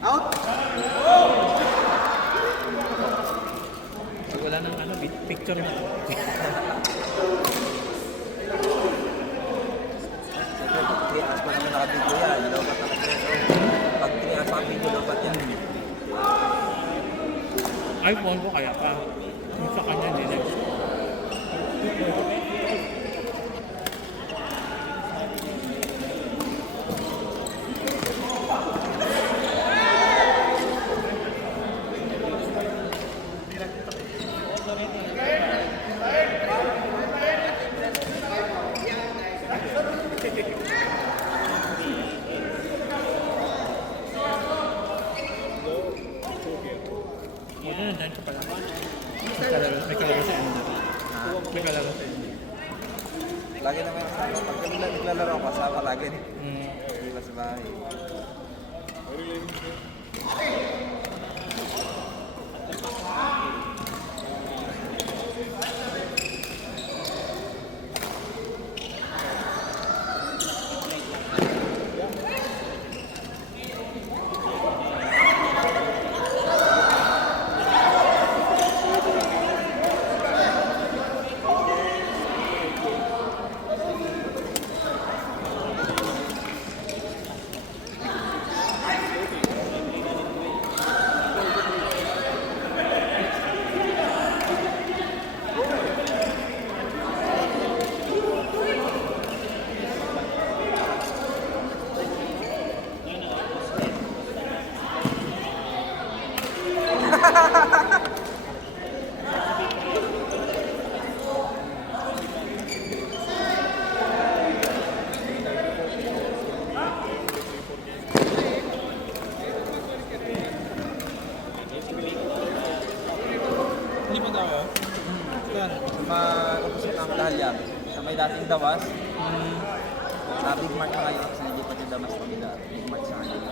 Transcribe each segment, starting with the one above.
Out! Wala nang ano, picture na. Siyempre, pag 3 hours pa naman nakabidyo yan, lobat na nag-reso. Pag 3 hours nakabidyo, lobat yan. iPhone ko kaya pa. Yung sa kanya, hindi na. Buti nandiyan ka pala. May kalaro sa inyo. May kalaro sa inyo. Lagi naman yung kasama. Pag kami lang naglalaro, kasama lagi. Hindi ba sa bahay? Hindi ba daw? Yan, sa mag-opposite ng Dahlia, sa may dating Dawas, sa Big Mart na ngayon, kasi nalipat yung Damas nila, Big Mart sa ngayon.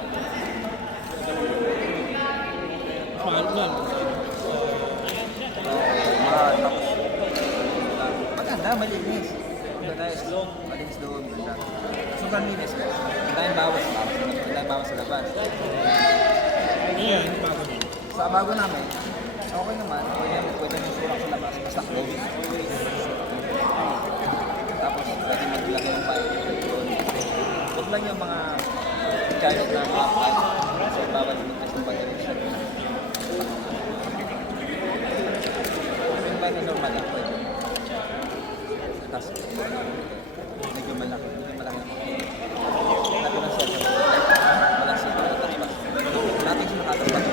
Mahal lang. Mahal, tapos, maganda, malinis. Malinis doon, maganda. Sobrang linis ka. Ang daming bawas sa labas. Iya, hindi pa ako. Sa bago namin, okay naman, pwede yung surak sa labas, basta close. Tapos, pwede maglagay ng pipe. Huwag lang yung mga giant na mga pipe. So, bawal lumagkas ng pag-erection. Yung pipe na normal lang, pwede. Tapos, medyo malaki. Lagi ng second. Wala second. Tapos, natin siya nakatapat.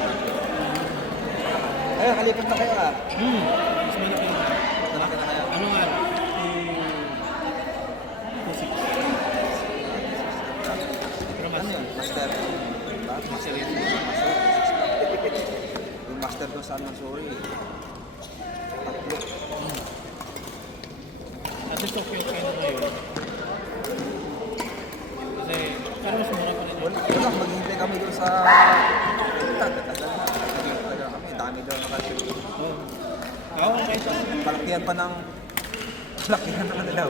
Ayun, kalipat na kayo ah. Mas malaki na. Malaki na kayo. Ano nga? Music. Pero mas Ano yun? Master. Diba? Master yun. Master. Yung master doon sa Mansouri. Tatlo. at least okay na ngayon. Kasi, pero mas mura pa rin. Wala, maghihintay kami doon sa... Tagal na. Tagal kami. Dami doon nakatulog. Oo, okay sa Palakihan pa ng... Palakihan ng ano daw.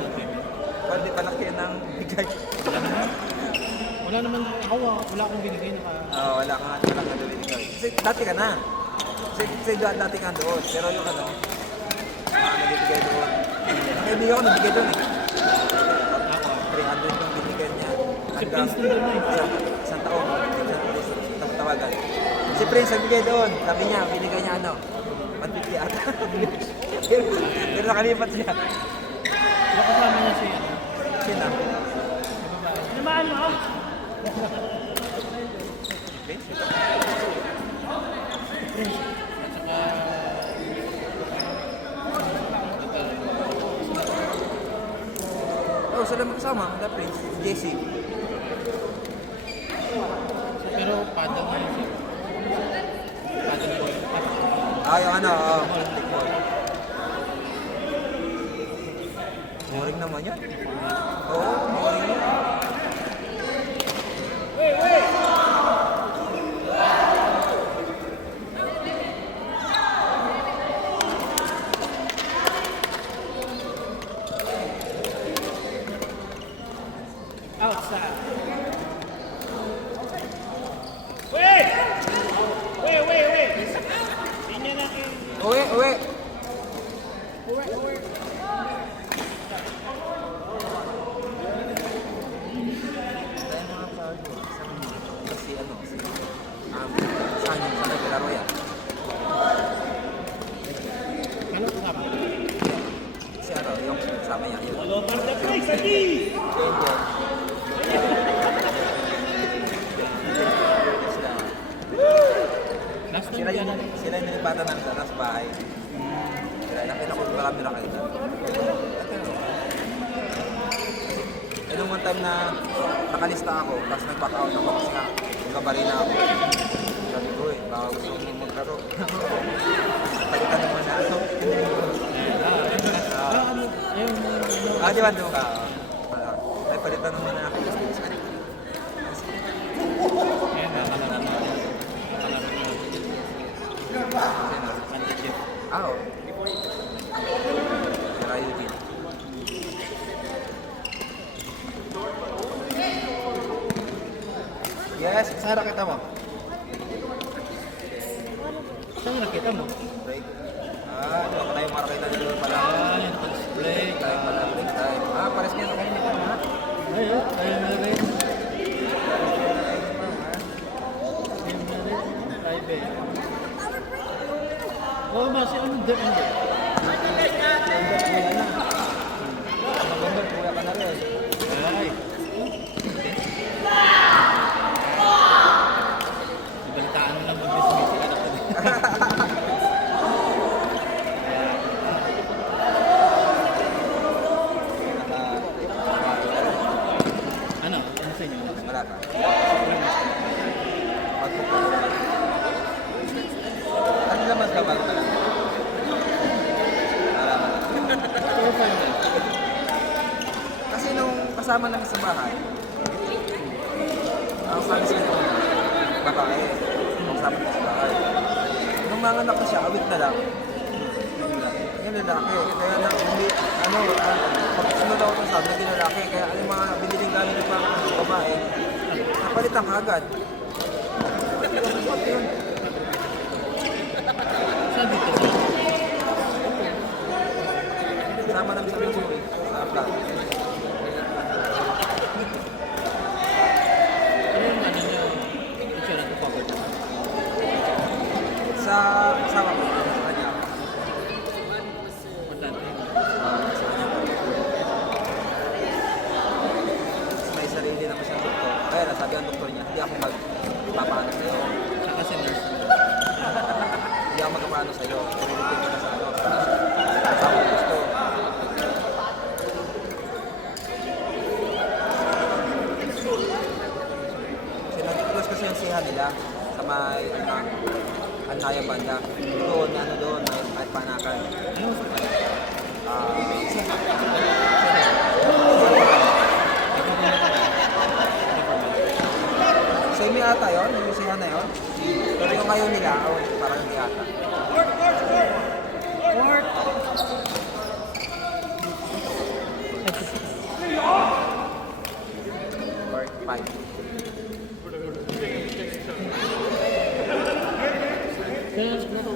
Pwede palakihan ng bigay. wala naman, ako wala akong binigay na Wala ka nabibigay. Kasi dati ka na. Kasi dati ka doon. Pero yung ano, nabibigay doon. Nakaibigan ko, nabigay doon eh. 300 yung binigay niya. Si Prince nandun na eh. Isang taon. Isang tawagan. Si Prince nagbigay doon. Sabi niya, binigay niya ano, 150 ata. Pero nakalipat siya. Baka kasama niya si ano. Sina? Namaan mo? Prince? Prince. Oo, sila magkasama. The Prince, JC. Pero paddle na siya. Paddle boy. Yung ano, plastic ball. Boring naman yan. Oo, boring yan. Outside. Wait! Sila yung nilipatan namin sa taas bahay. Sila, nakita ko marami na kayo dyan. Eh, nung one time na nakalista ako, tapos nag-back out ako kasi nga, magkabari na ako. Sabi ko eh, baka gusto mo maglaro. Palitan naman na ako. Di ba doon ka? Ay, palitan naman na ako. Ah, oo. Sira Eugene. Yes, saan nakita mo? Saan nakita mo? Break. Di ba pa tayo marakita dito pala? Yung break. Break pala, break time. Pares niya na kayo nito, ha? Ayun na rin. Oh, masih ano din ano? November, kuya ka na rin. Ay. Ibalitaan mo lang mag-business. Ano? Ano sa inyo? Wala ka. Ano naman ka bago pala? Kasi nung kasama namin sa bahay, ang sabi sa inyo, babae, nung kasama namin sa bahay. Nung mga anak na siya, awit na lang. Yung lalaki, kaya na, hindi, pag sunod ako ng sabi, hindi lalaki, kaya yung mga biniling gamit ng mga babae, napalitan ka agad. Yun. Saan dito? Kasama namin sa Missouri, sa plan. Ano yung ano nyo? Insurance ko pa ba? Sa kasama ko, sa kanya. Importante. Sa kanya. May sarili naman siyang doktor. Kaya nasabi ang doktor niya, hindi ako magpapaano sa'yo. Saka si nurse. Hindi ako magpapaano sa'yo. Pinilitin kita sa ano. Sa ako gusto. Kasi nag-close kasi yung siha nila sa may Antaya banda. Doon, may panakan. Ano sa Semi ata yun, yung siya na yun. Pero yung kayo nila, parang hindi ata. Or 5.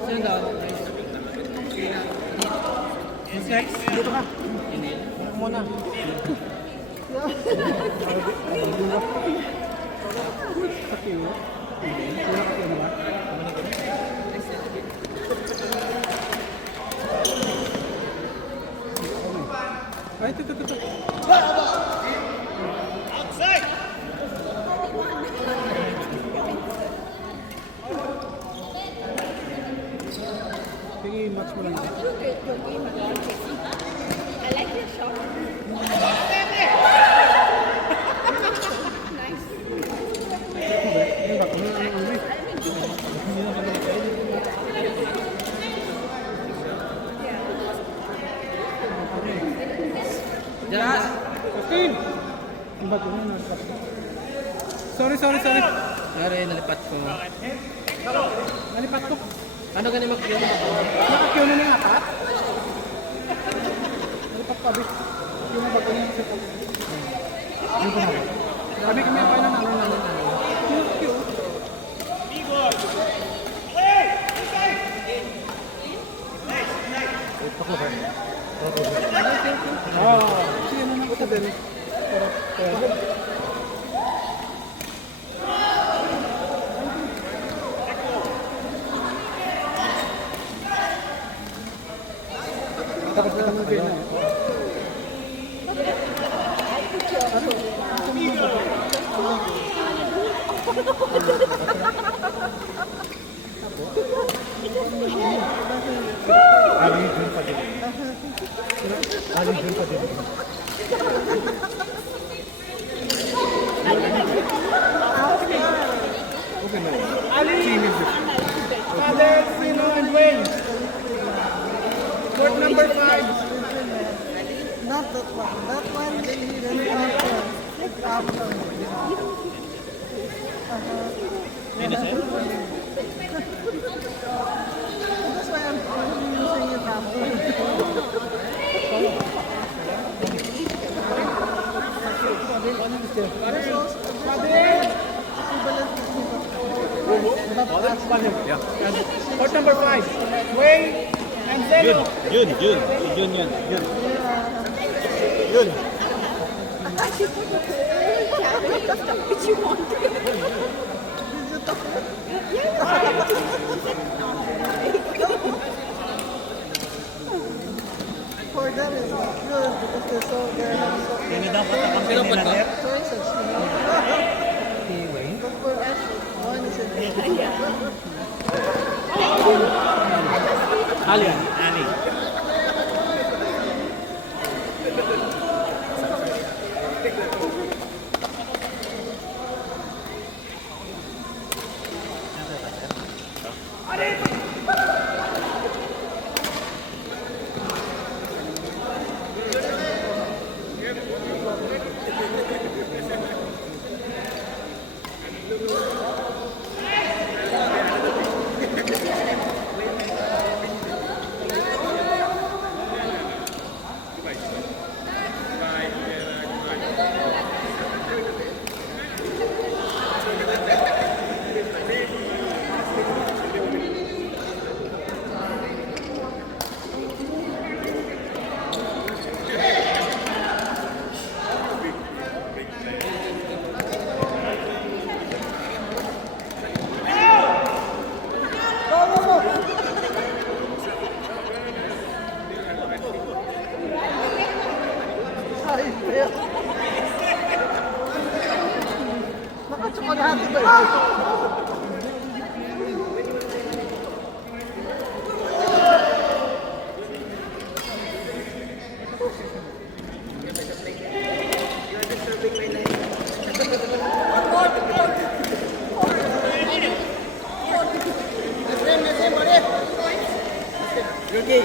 Saan daw? Next. Dito ka. Hindi. Ano muna? Ay, ito. Sige, match mo lang. I like your shot. Nice. Ano ba? Ano? Diyan. Justin! Ang bago na nasa. Sorry. Sorry, nalipat ko. Nalipat ko. Ano ganun mag-yun? Nakakyo na ng apat. Nalipat pa, bis. Yung mga bago niya sa ito. Yung kumabot. Sabi kami pa na Yung sige na ako din. Pero, tapos na naman din. Ali, Father, Sino, and Wayne. Court number 5. Not that one. That one is after. After. That's why I'm using it after. There's also Court number 5. Wayne and Zeno. Yun. What you want? For them it's not good because they're so they have so many choices, you know. But for us, one is it. Ali. Nakatsukalhati ba ito? Okay.